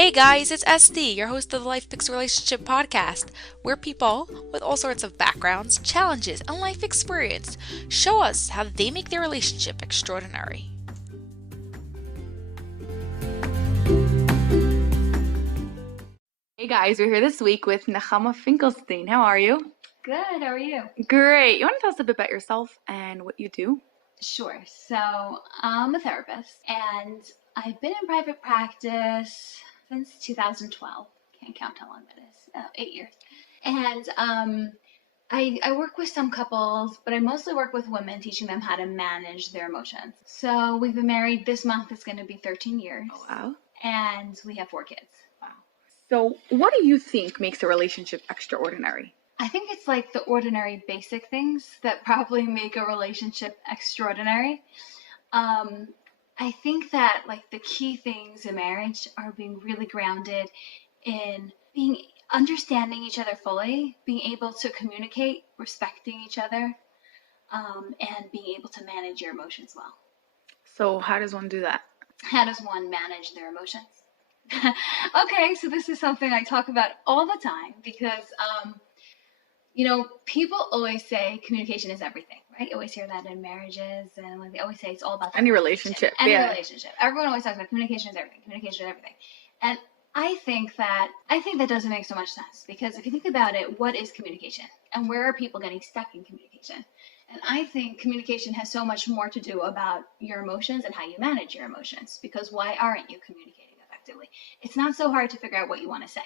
Hey guys, it's SD, your host of the Life Picks Relationship podcast, where people with all sorts of backgrounds, challenges, and life experience show us how they make their relationship extraordinary. Hey guys, we're here this week with Nechama Finkelstein. How are you? Good, how are you? Great. You want to tell us a bit about yourself and what you do? Sure. So, I'm a therapist and I've been in private practice since 2012. Can't count how long that is. 8 years. And I work with some couples, but I mostly work with women, teaching them how to manage their emotions. So, we've been married this month, it's going to be 13 years. Oh, wow. And we have 4 kids. Wow. So, what do you think makes a relationship extraordinary? I think it's like the ordinary basic things that probably make a relationship extraordinary. I think that like the key things in marriage are being really grounded in being understanding each other fully, being able to communicate, respecting each other, and being able to manage your emotions well. So, how does one do that? How does one manage their emotions? Okay, so this is something I talk about all the time because people always say communication is everything, right? You always hear that in marriages, and like they always say it's all about any relationship. Any relationship. Everyone always talks about communication is everything. Communication is everything. And I think that doesn't make so much sense because if you think about it, what is communication? And where are people getting stuck in communication? And I think communication has so much more to do about your emotions and how you manage your emotions, because why aren't you communicating effectively? It's not so hard to figure out what you want to say.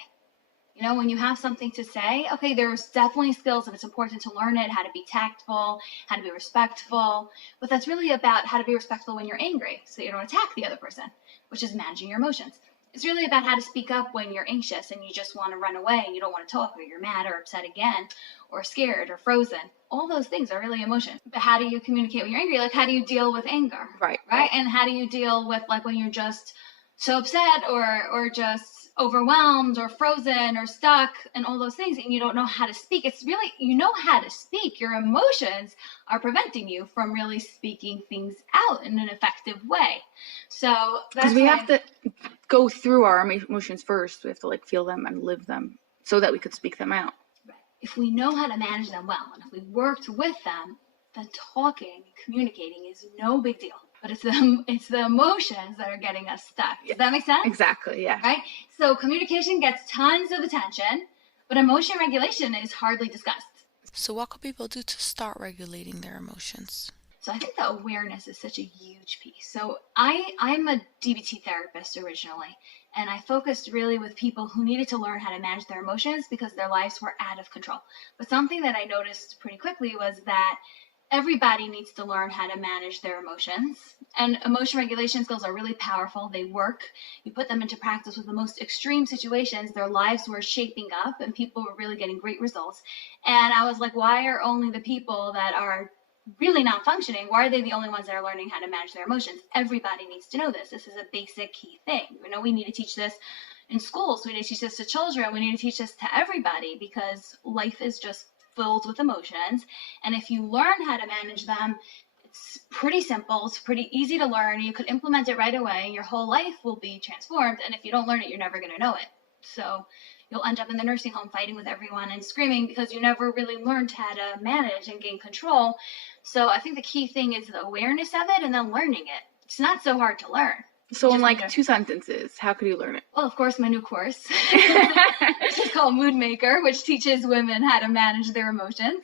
When you have something to say, okay, there's definitely skills and it's important to learn it, how to be tactful, how to be respectful. But that's really about how to be respectful when you're angry so you don't attack the other person, which is managing your emotions. It's really about how to speak up when you're anxious and you just want to run away and you don't want to talk, or you're mad or upset again or scared or frozen. All those things are really emotions. But how do you communicate when you're angry? Like, how do you deal with anger? Right. And how do you deal with like when you're just so upset or just overwhelmed or frozen or stuck and all those things, and you don't know how to speak? It's really, you know how to speak. Your emotions are preventing you from really speaking things out in an effective way. So that's because we have to go through our emotions first. We have to like feel them and live them so that we could speak them out. Right. If we know how to manage them well, and if we worked with them, then talking, communicating is no big deal. But it's the emotions that are getting us stuck. Does that make sense? Exactly, yeah. Right? So communication gets tons of attention, but emotion regulation is hardly discussed. So, what can people do to start regulating their emotions? So I think that awareness is such a huge piece. So I'm a DBT therapist originally, and I focused really with people who needed to learn how to manage their emotions because their lives were out of control. But something that I noticed pretty quickly was that everybody needs to learn how to manage their emotions. And emotion regulation skills are really powerful. They work. You put them into practice with the most extreme situations, their lives were shaping up and people were really getting great results. And I was like, why are only the people that are really not functioning, why are they the only ones that are learning how to manage their emotions? Everybody needs to know this. This is a basic key thing. We need to teach this in schools. We need to teach this to children. We need to teach this to everybody because life is just filled with emotions. And if you learn how to manage them, it's pretty simple. It's pretty easy to learn. You could implement it right away. Your whole life will be transformed. And if you don't learn it, you're never going to know it. So you'll end up in the nursing home fighting with everyone and screaming because you never really learned how to manage and gain control. So I think the key thing is the awareness of it and then learning it. It's not so hard to learn. So in like 2 sentences, how could you learn it? Well, of course, my new course, which is called Mood Maker, which teaches women how to manage their emotions.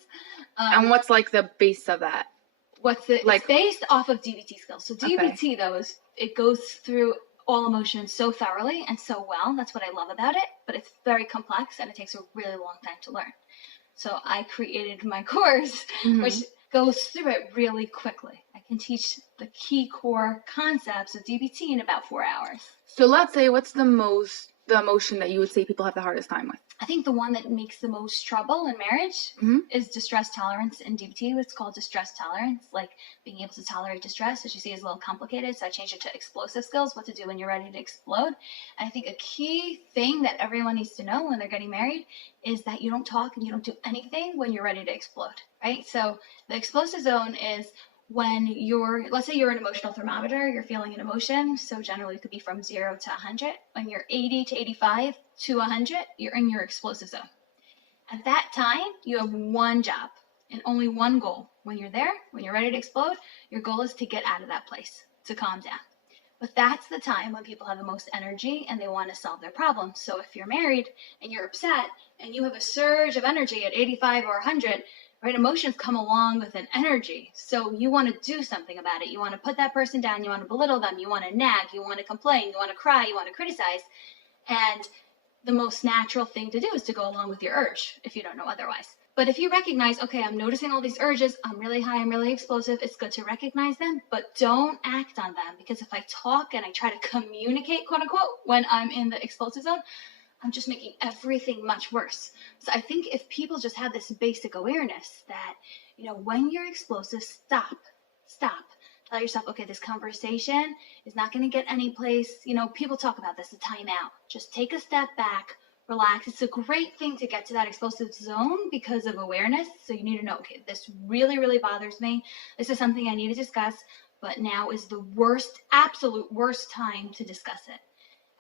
And what's like the base of that? It's based off of DBT skills. So DBT, though, it goes through all emotions so thoroughly and so well. That's what I love about it. But it's very complex and it takes a really long time to learn. So I created my course, which goes through it really quickly. I can teach the key core concepts of DBT in about 4 hours. So let's say, what's the emotion that you would say people have the hardest time with? I think the one that makes the most trouble in marriage is distress tolerance in DBT. It's called distress tolerance, like being able to tolerate distress, which you see is a little complicated. So I changed it to explosive skills, what to do when you're ready to explode. And I think a key thing that everyone needs to know when they're getting married is that you don't talk and you don't do anything when you're ready to explode, right? So the explosive zone is when let's say you're an emotional thermometer, you're feeling an emotion. So generally it could be from 0 to 100. When you're 80 to 85 to 100, you're in your explosive zone. At that time, you have one job and only one goal. When you're there, when you're ready to explode, your goal is to get out of that place, to calm down. But that's the time when people have the most energy and they want to solve their problems. So if you're married and you're upset and you have a surge of energy at 85 or 100, right, emotions come along with an energy. So you want to do something about it. You want to put that person down. You want to belittle them. You want to nag. You want to complain. You want to cry. You want to criticize. And the most natural thing to do is to go along with your urge if you don't know otherwise. But if you recognize, okay, I'm noticing all these urges, I'm really high, I'm really explosive, it's good to recognize them, but don't act on them. Because if I talk and I try to communicate, quote unquote, when I'm in the explosive zone, I'm just making everything much worse. So I think if people just have this basic awareness that, when you're explosive, stop. Tell yourself, okay, this conversation is not going to get any place. People talk about this, the timeout. Just take a step back, relax. It's a great thing to get to that explosive zone because of awareness. So you need to know, okay, this really, really bothers me. This is something I need to discuss, but now is the absolute worst time to discuss it.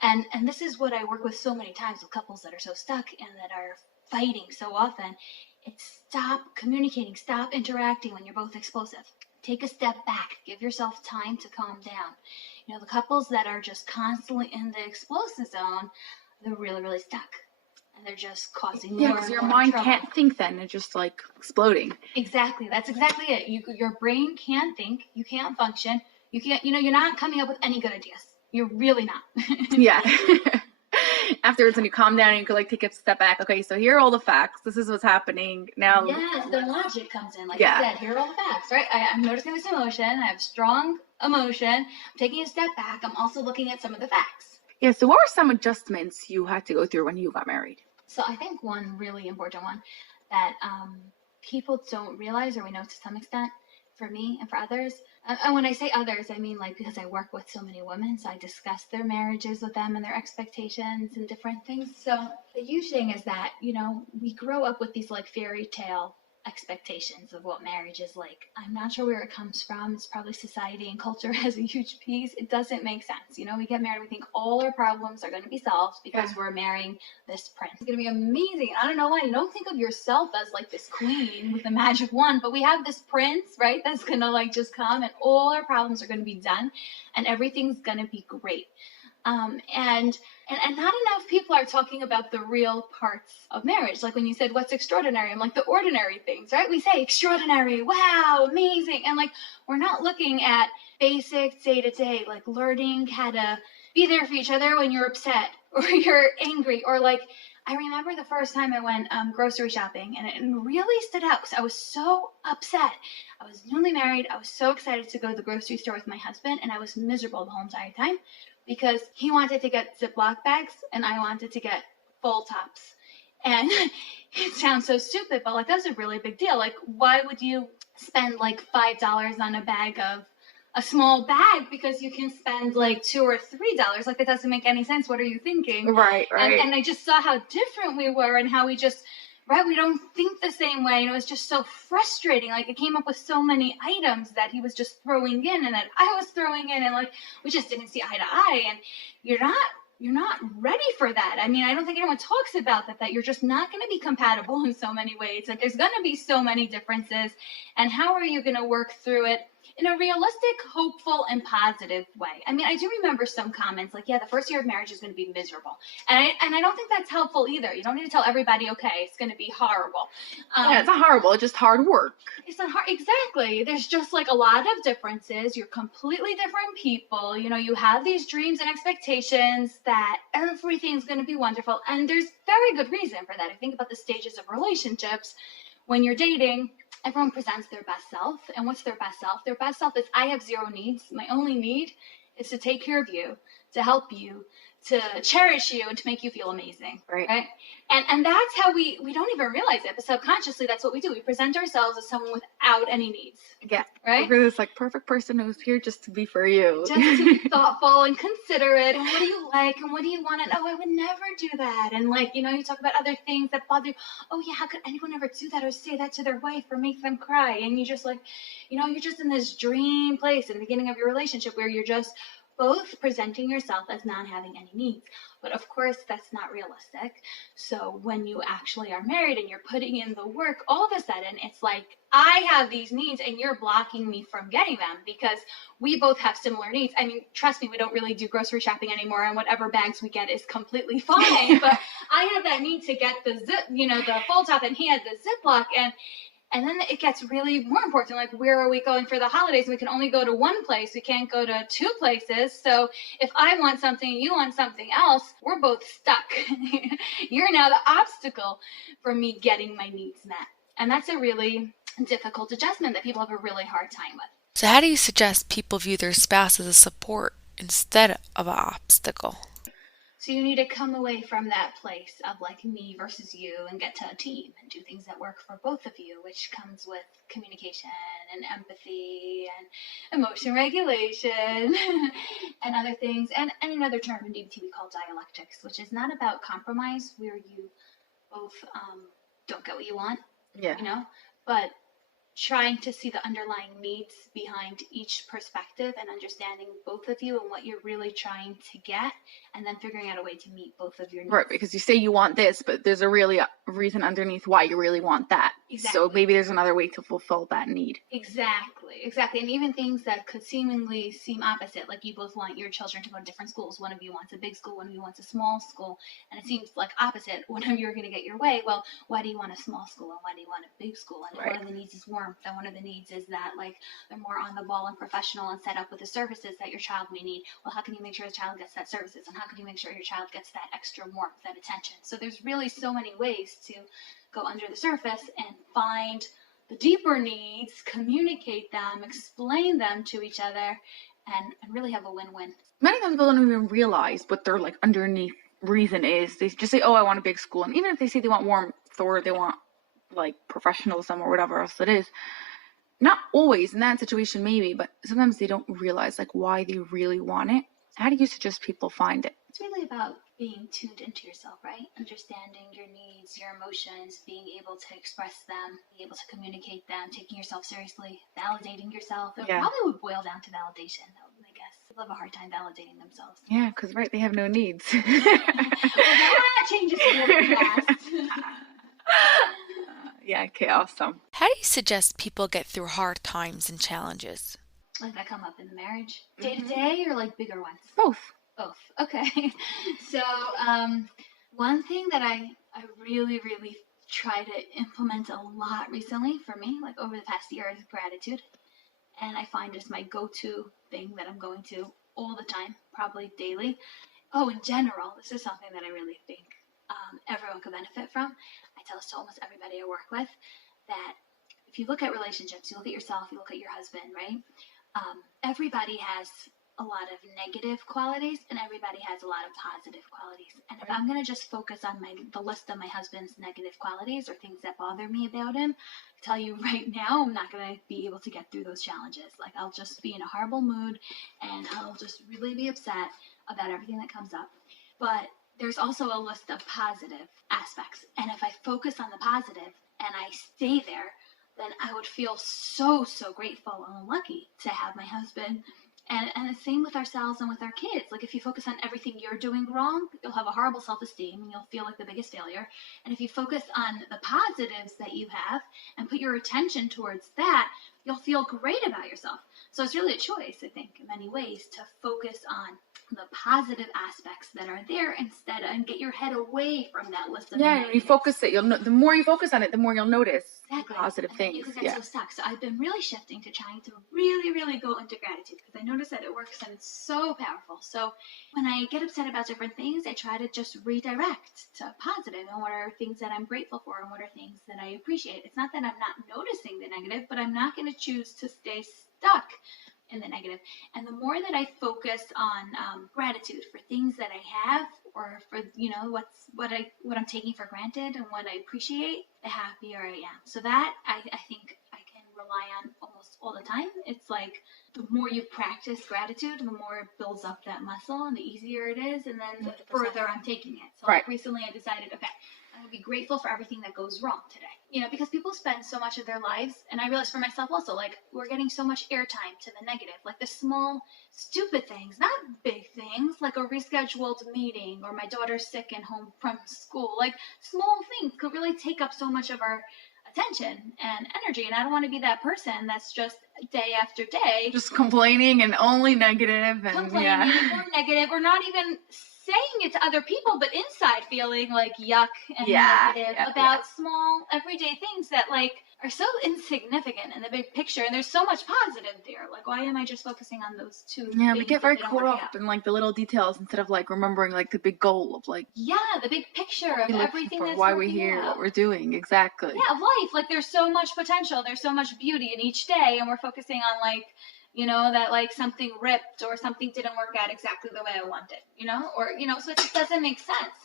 And this is what I work with so many times with couples that are so stuck and that are fighting so often. It's stop communicating, stop interacting when you're both explosive. Take a step back, give yourself time to calm down. The couples that are just constantly in the explosive zone, they're really, really stuck. And they're just causing more. Yeah, because your mind trouble. can't think then. It's just like exploding. Exactly. That's exactly it. Your brain can't think. You can't function. You can't, you're not coming up with any good ideas. You're really not. Yeah. Afterwards, when you calm down and you can take a step back. Okay, so here are all the facts. This is what's happening now. Yes, the logic comes in. Like I said, here are all the facts, right? I'm noticing this emotion. I have strong emotion. I'm taking a step back. I'm also looking at some of the facts. Yeah, so what were some adjustments you had to go through when you got married? So I think one really important one that people don't realize, or we know to some extent, for me and for others, and when I say others, I mean because I work with so many women, so I discuss their marriages with them and their expectations and different things. So the huge thing is that, we grow up with these fairy tale expectations of what marriage is like. I'm not sure where it comes from. It's probably society and culture has a huge piece. It doesn't make sense. We get married, we think all our problems are going to be solved because we're marrying this prince. It's going to be amazing. I don't know why you don't think of yourself as this queen with a magic wand, but we have this prince, right? That's going to just come and all our problems are going to be done and everything's going to be great. And not enough people are talking about the real parts of marriage. Like when you said, what's extraordinary? I'm the ordinary things, right? We say extraordinary, wow, amazing. And we're not looking at basic day to day, learning how to be there for each other when you're upset or you're angry. Or I remember the first time I went grocery shopping and it really stood out because I was so upset. I was newly married. I was so excited to go to the grocery store with my husband and I was miserable the whole entire time. Because he wanted to get Ziploc bags and I wanted to get full tops. And it sounds so stupid, but that's a really big deal. Why would you spend $5 on a bag of a small bag because you can spend $2 or $3? That doesn't make any sense. What are you thinking? Right. And I just saw how different we were and how we just, right, we don't think the same way. And it was just so frustrating. It came up with so many items that he was just throwing in and that I was throwing in and we just didn't see eye to eye. And you're not ready for that. I mean, I don't think anyone talks about that you're just not going to be compatible in so many ways. There's going to be so many differences. And how are you going to work through it in a realistic, hopeful, and positive way? I mean, I do remember some comments the first year of marriage is going to be miserable. And I don't think that's helpful either. You don't need to tell everybody, okay, it's going to be horrible. It's not horrible. It's just hard work. It's not hard. Exactly. There's just a lot of differences. You're completely different people. You have these dreams and expectations that everything's going to be wonderful. And there's very good reason for that. I think about the stages of relationships. When you're dating, everyone presents their best self. And what's their best self? Their best self is, I have zero needs. My only need is to take care of you, to help you, to cherish you, and to make you feel amazing. Right. And that's how we don't even realize it, but subconsciously that's what we do. We present ourselves as someone without any needs. Yeah. Right? We're this like perfect person who's here just to be for you. Just to be thoughtful and considerate, and what do you like, and what do you want, and oh, I would never do that, and like, you know, you talk about other things that bother you. Oh yeah, how could anyone ever do that or say that to their wife or make them cry? And you just like, you know, you're just in this dream place in the beginning of your relationship where you're just both presenting yourself as not having any needs. But of course, that's not realistic. So when you actually are married and you're putting in the work, all of a sudden it's like, I have these needs and you're blocking me from getting them because we both have similar needs. I mean, trust me, we don't really do grocery shopping anymore, and whatever bags we get is completely fine. But I had that need to get the zip, you know, the fold top, and he had the Ziploc, and then it gets really more important, like, where are we going for the holidays? We can only go to one place. We can't go to two places. So if I want something, you want something else, we're both stuck. You're now the obstacle for me getting my needs met. And that's a really difficult adjustment that people have a really hard time with. So how do you suggest people view their spouse as a support instead of an obstacle? So you need to come away from that place of like me versus you and get to a team and do things that work for both of you, which comes with communication and empathy and emotion regulation and other things. And another term in DBT we call dialectics, which is not about compromise where you both don't get what you want, Yeah. you know, but trying to see the underlying needs behind each perspective and understanding both of you and what you're really trying to get, and then figuring out a way to meet both of your needs. Right, because you say you want this, but there's a really reason underneath why you really want that. Exactly. So maybe there's another way to fulfill that need. Exactly. And even things that could seemingly seem opposite, like you both want your children to go to different schools. One of you wants a big school, one of you wants a small school, and it seems like opposite. One of you are going to get your way. Well, why do you want a small school and why do you want a big school? And if one of the needs is warmth, then one of the needs is that like they're more on the ball and professional and set up with the services that your child may need. Well, how can you make sure the child gets that services, and how can you make sure your child gets that extra warmth, that attention? So there's really so many ways to go under the surface and find the deeper needs, communicate them, explain them to each other, and really have a win-win. Many times people don't even realize what their like underneath reason is. They just say, oh, I want a big school. And even if they say they want warmth or they want like professionalism or whatever else it is, not always in that situation maybe, but sometimes they don't realize like why they really want it. How do you suggest people find it? It's really about being tuned into yourself, right? Understanding your needs, your emotions, being able to express them, being able to communicate them, taking yourself seriously, validating yourself. It probably would boil down to validation, I guess. People have a hard time validating themselves. Yeah, because they have no needs. Well, that changes really fast. Yeah, okay, awesome. How do you suggest people get through hard times and challenges? Like that come up in the marriage? Day to day or like bigger ones? Both. Okay. So one thing that I really try to implement a lot recently for me, like over the past year, is gratitude. And I find it's my go-to thing that I'm going to all the time, probably daily. Oh, in general, this is something that I really think everyone could benefit from. I tell this to almost everybody I work with, that if you look at relationships, you look at yourself, you look at your husband, right? Everybody has a lot of negative qualities and everybody has a lot of positive qualities. And if I'm going to just focus on the list of my husband's negative qualities or things that bother me about him, I tell you right now, I'm not going to be able to get through those challenges. Like, I'll just be in a horrible mood and I'll just really be upset about everything that comes up. But there's also a list of positive aspects. And if I focus on the positive and I stay there, then I would feel so grateful and lucky to have my husband. And the same with ourselves and with our kids. Like, if you focus on everything you're doing wrong, you'll have a horrible self-esteem and you'll feel like the biggest failure. And if you focus on the positives that you have and put your attention towards that, you'll feel great about yourself. So it's really a choice, I think, in many ways, to focus on the positive aspects that are there instead, and get your head away from that list of negatives. You focus it. The more you focus on it, the more you'll notice positive things. You can get so stuck. So I've been really shifting to trying to really go into gratitude, because I notice that it works and it's so powerful. So when I get upset about different things, I try to just redirect to positive, and what are things that I'm grateful for and what are things that I appreciate. It's not that I'm not noticing the negative, but I'm not going to choose to stay stuck in the negative. And the more that I focus on gratitude for things that I have, or for what I'm taking for granted and what I appreciate, the happier I am. So that I think I can rely on almost all the time. It's like the more you practice gratitude, the more it builds up that muscle, and the easier it is, and then the 100%. further I'm taking it. So Right. like recently I decided, okay, I'm gonna be grateful for everything that goes wrong today. Because people spend so much of their lives, and I realize for myself also, like, we're getting so much airtime to the negative, like the small, stupid things, not big things, like a rescheduled meeting, or my daughter's sick and home from school. Like, small things could really take up so much of our attention and energy, and I don't want to be that person that's just day after day Just complaining and only negative and complaining or negative, or not even saying it to other people, but inside feeling like yuck and negative about small everyday things that like are so insignificant in the big picture, and there's so much positive there. Like, why am I just focusing on those two Yeah, things we get very that don't caught work up out? in like the little details instead of like remembering like the big goal of like The big picture of everything that's why we're working here, out. what we're doing, exactly. Yeah, of life. Like, there's so much potential, there's so much beauty in each day, and we're focusing on like, that like something ripped or something didn't work out exactly the way I wanted, so it just doesn't make sense.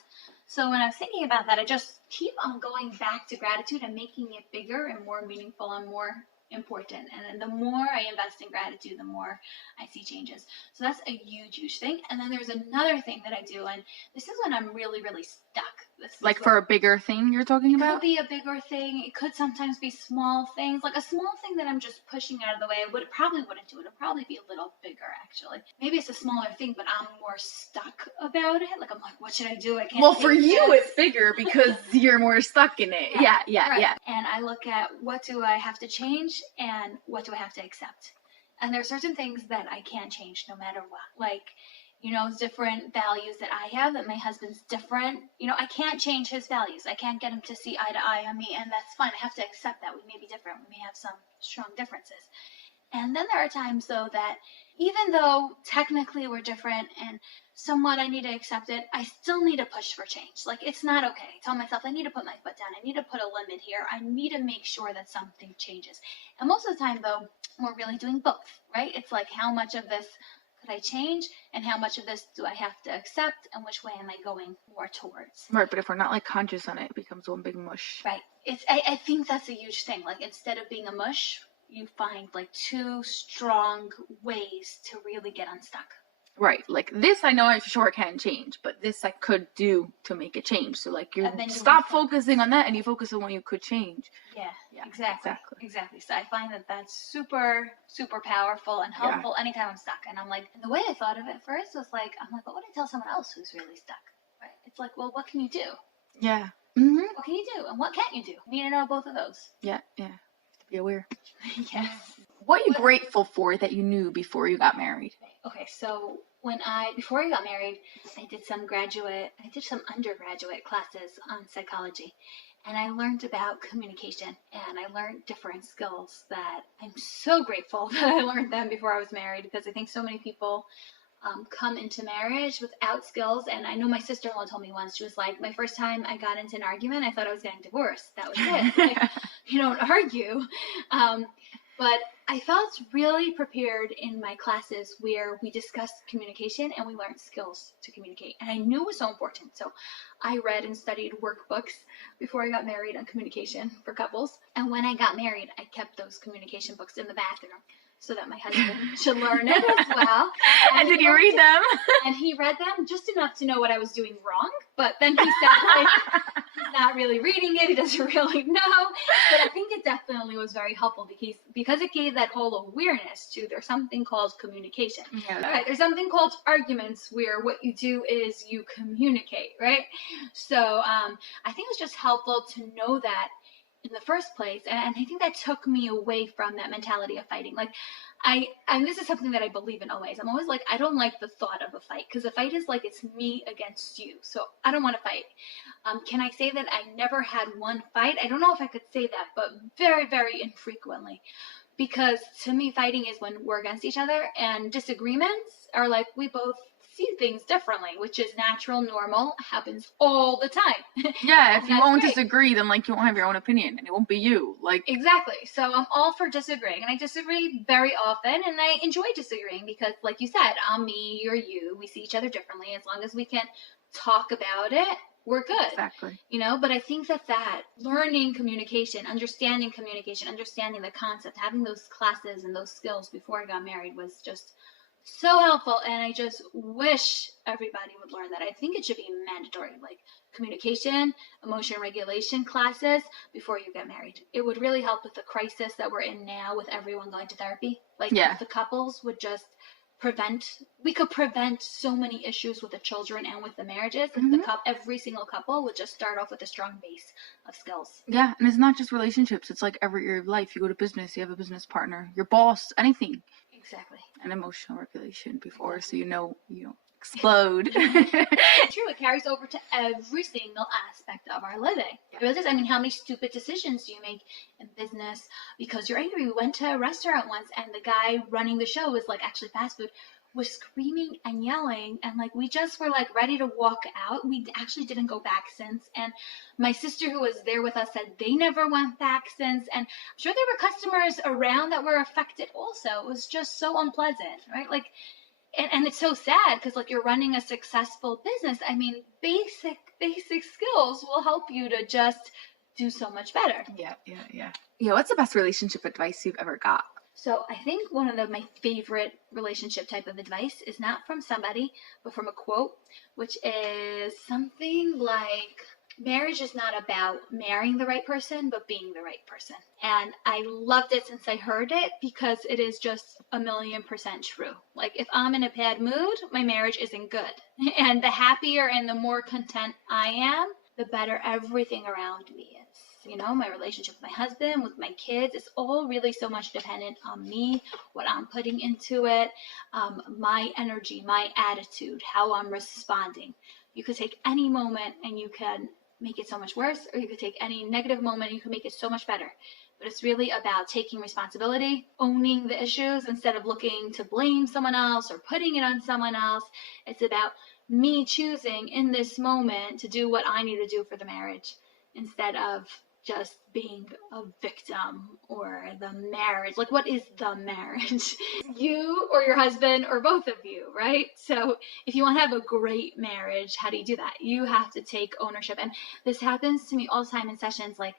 So when I was thinking about that, I just keep on going back to gratitude and making it bigger and more meaningful and more important. And then the more I invest in gratitude, the more I see changes. So that's a huge, huge thing. And then there's another thing that I do, and this is when I'm really, really stuck. Like for a bigger thing you're talking It about? could be a bigger thing. It could sometimes be small things, like a small thing that I'm just pushing out of the way. Probably wouldn't do it. It'd probably be a little bigger, actually. Maybe it's a smaller thing, but I'm more stuck about it. Like, I'm like, what should I do? I can't. Well, for you, this. it's bigger because you're more stuck in it. Yeah. Right. And I look at what do I have to change and what do I have to accept. And there are certain things that I can't change no matter what. Like, different values that I have, that my husband's different. I can't change his values. I can't get him to see eye to eye on me, and that's fine. I have to accept that. We may be different. We may have some strong differences. And then there are times, though, that even though technically we're different and somewhat I need to accept it, I still need to push for change. Like, it's not okay. I tell myself I need to put my foot down. I need to put a limit here. I need to make sure that something changes. And most of the time, though, we're really doing both, right? It's like, how much of this could I change, and how much of this do I have to accept, and which way am I going more towards? Right, but if we're not like conscious on it, it becomes one big mush. Right. I think that's a huge thing. Like, instead of being a mush, you find like two strong ways to really get unstuck. Right, like this I know I for sure can change, but this I could do to make it change. So like you stop focusing on that and you focus on what you could change. Yeah, exactly. So I find that that's super, super powerful and helpful anytime I'm stuck. And I'm like, and the way I thought of it first was like, what would I tell someone else who's really stuck? Right? It's like, well, what can you do? Yeah. Mm-hmm. What can you do? And what can't you do? You need to know both of those. Yeah. You have to be aware. Yes. What are you grateful for that you knew before you got married? Okay, so before I got married, I did some undergraduate classes on psychology, and I learned about communication, and I learned different skills that I'm so grateful that I learned them before I was married, because I think so many people come into marriage without skills. And I know my sister-in-law told me once, she was like, my first time I got into an argument, I thought I was getting divorced. That was it. Like, you don't argue. But I felt really prepared in my classes where we discussed communication and we learned skills to communicate. And I knew it was so important. So I read and studied workbooks before I got married on communication for couples. And when I got married, I kept those communication books in the bathroom so that my husband should learn it as well. And did you read them? And he read them just enough to know what I was doing wrong. But then he said, like, he's not really reading it. He doesn't really know. But I think it definitely was very helpful because it gave that whole awareness to there's something called communication. Yeah. Right? There's something called arguments where what you do is you communicate, right? So I think it was just helpful to know that in the first place, and I think that took me away from that mentality of fighting. Like, and this is something that I believe in always. I'm always like, I don't like the thought of a fight, because a fight is like, it's me against you, so I don't want to fight. Can I say that I never had one fight? I don't know if I could say that, but very, very infrequently. Because to me, fighting is when we're against each other, and disagreements are like, we both see things differently, which is natural, normal, happens all the time. Yeah, if you won't great. disagree, then like you won't have your own opinion, and it won't be you. Like Exactly. So I'm all for disagreeing, and I disagree very often, and I enjoy disagreeing because, like you said, I'm me, you're you. We see each other differently. As long as we can talk about it, we're good. exactly. But I think that learning communication, understanding the concept, having those classes and those skills before I got married was just so helpful. And I just wish everybody would learn that. I think it should be mandatory, like communication, emotion regulation classes before you get married. It would really help with the crisis that we're in now with everyone going to therapy. Like if the couples would just we could prevent so many issues with the children and with the marriages if every single couple would just start off with a strong base of skills. Yeah, and it's not just relationships. It's like every area of life. You go to business, you have a business partner, your boss, anything. Exactly. And emotional regulation before, so you don't explode. It's true. It carries over to every single aspect of our living. It really does. I mean, how many stupid decisions do you make in business because you're angry? We went to a restaurant once, and the guy running the show was like, actually fast food, was screaming and yelling, and like we just were like ready to walk out. We actually didn't go back since, and my sister who was there with us said they never went back since, and I'm sure there were customers around that were affected also. It was just so unpleasant, right? Like, and it's so sad because like you're running a successful business. I mean, basic skills will help you to just do so much better. Yeah. What's the best relationship advice you've ever got? So I think one of my favorite relationship type of advice is not from somebody, but from a quote, which is something like, marriage is not about marrying the right person, but being the right person. And I loved it since I heard it because it is just 1,000,000% true. Like if I'm in a bad mood, my marriage isn't good. And the happier and the more content I am, the better everything around me is. My relationship with my husband, with my kids, it's all really so much dependent on me, what I'm putting into it, my energy, my attitude, how I'm responding. You could take any moment and you can make it so much worse, or you could take any negative moment and you can make it so much better. But it's really about taking responsibility, owning the issues instead of looking to blame someone else or putting it on someone else. It's about me choosing in this moment to do what I need to do for the marriage instead of just being a victim or the marriage. Like, what is the marriage? You or your husband or both of you, right? So if you want to have a great marriage, how do you do that? You have to take ownership. And this happens to me all the time in sessions. Like,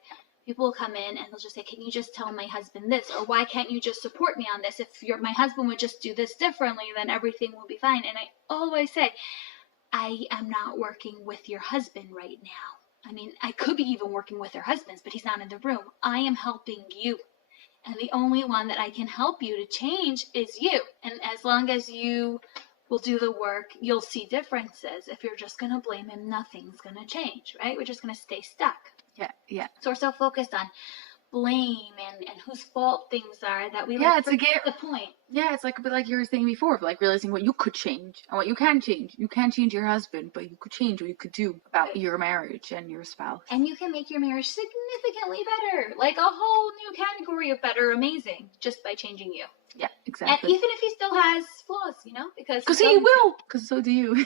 people will come in and they'll just say, can you just tell my husband this? Or why can't you just support me on this? If my husband would just do this differently, then everything will be fine. And I always say, I am not working with your husband right now. I mean, I could be even working with their husbands, but he's not in the room. I am helping you. And the only one that I can help you to change is you. And as long as you will do the work, you'll see differences. If you're just going to blame him, nothing's going to change, right? We're just going to stay stuck. Yeah. So we're so focused on blame and whose fault things are that we forget the point. Yeah, it's like a bit like you were saying before, like realizing what you could change and what you can change. You can't change your husband, but you could change what you could do about your marriage and your spouse. And you can make your marriage significantly better, like a whole new category of better, amazing, just by changing you. Yeah, exactly. And even if he still has flaws, because he will, because so do you.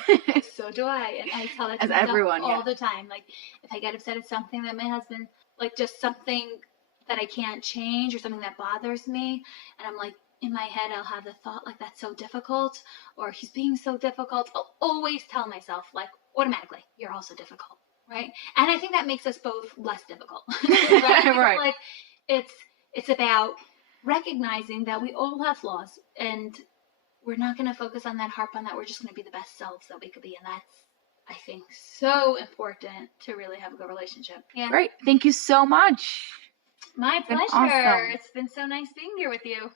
So do I, and I tell that to everyone all the time. Like if I get upset at something that my husband, like just something that I can't change or something that bothers me, and I'm like, in my head I'll have the thought like, that's so difficult, or he's being so difficult. I'll always tell myself, like, automatically, you're also difficult, right? And I think that makes us both less difficult. Right? Like it's about recognizing that we all have flaws, and we're not going to focus on that, harp on that. We're just going to be the best selves that we could be, and that's, I think, so important to really have a good relationship. Yeah. Great. Thank you so much. My pleasure. Awesome. It's been so nice being here with you.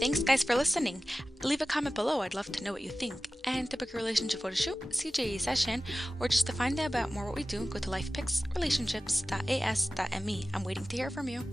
Thanks guys for listening. Leave a comment below, I'd love to know what you think. And to book a relationship photo shoot, CJE session, or just to find out about more what we do, go to lifepicksrelationships.as.me. I'm waiting to hear from you.